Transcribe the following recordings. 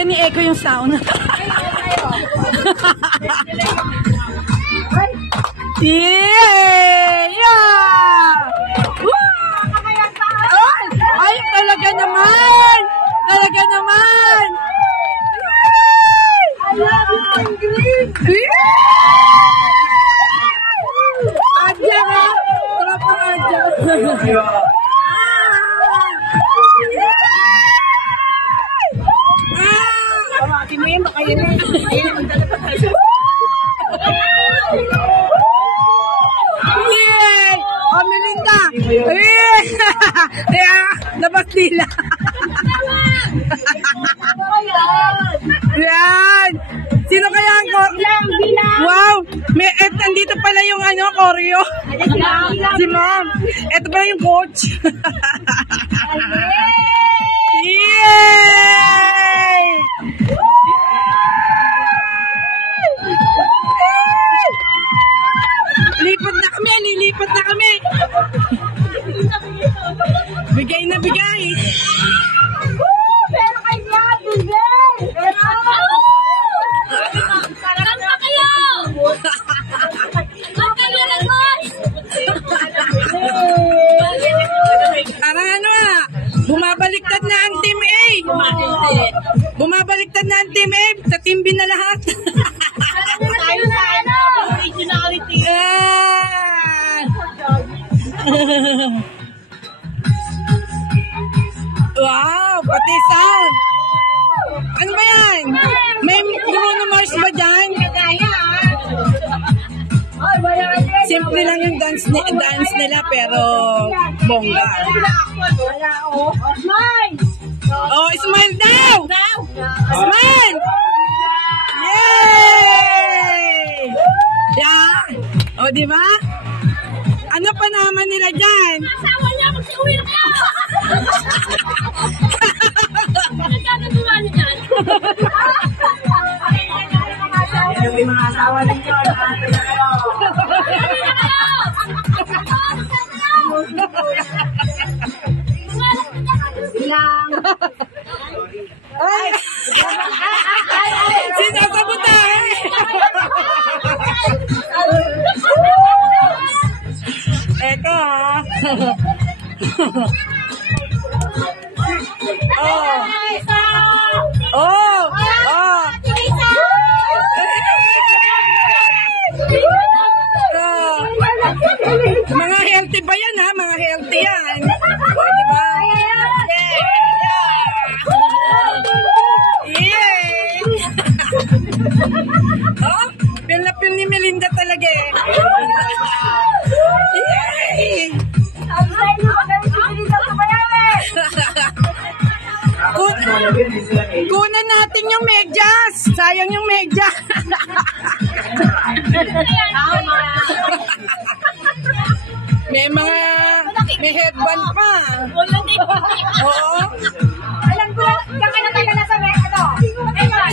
Ni Echo yung sound. Yeah! Ay, talaga naman! Talaga naman! Adya ka! Tropa adya ka! Labas nila. Yan. Sino kaya ang wow. Nandito pala yung choreo. Si Ma'am. Ito pala yung coach. Yay! Lipat na kami. Lilipat na kami. Bigay na bigay. Pero kaya, bigay. Kanta kayo. Kanta kayo na, boss. Parang bumabaliktad na ang Team A. Bumabaliktad na ang Team A. Sa Team B na lahat. Originality. Wow, pati sound. Ano ba yan? May Bruno Mars ba dyan? Simple lang yung dance nila pero bongga. Oh, smile daw! Smile! Yay! Yeah! O, diba? Ano pa naman nila dyan? Asawa niya, mag-uwi na kayo. Nagkakagawa niya dyan. May mga asawa ninyo. Bilang. Ay! Sinasabotahe! Eko ha! Oh! Mga healthy ba yan ha? Mga healthy yan. O, diba? Yay! Oh, feel na feel ni Melinda talaga eh. Yay! Kunan natin yung medyas. Sayang yung medyas. May headband pa. Oo. Alam ko lang, kaya na tayo na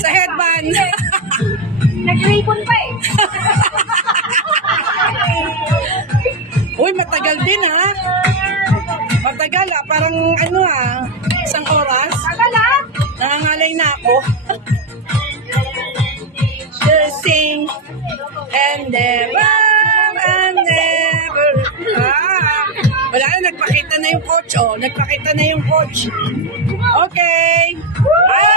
sa headband. Nag-ripon pa eh. Uy, matagal din ha. Matagal ha. Parang isang oras. Tagal ha? Nangangalay na ako. Just sing and never. Wala na, nagpakita na yung coach. Oh, nagpakita na yung coach. Okay. Bye!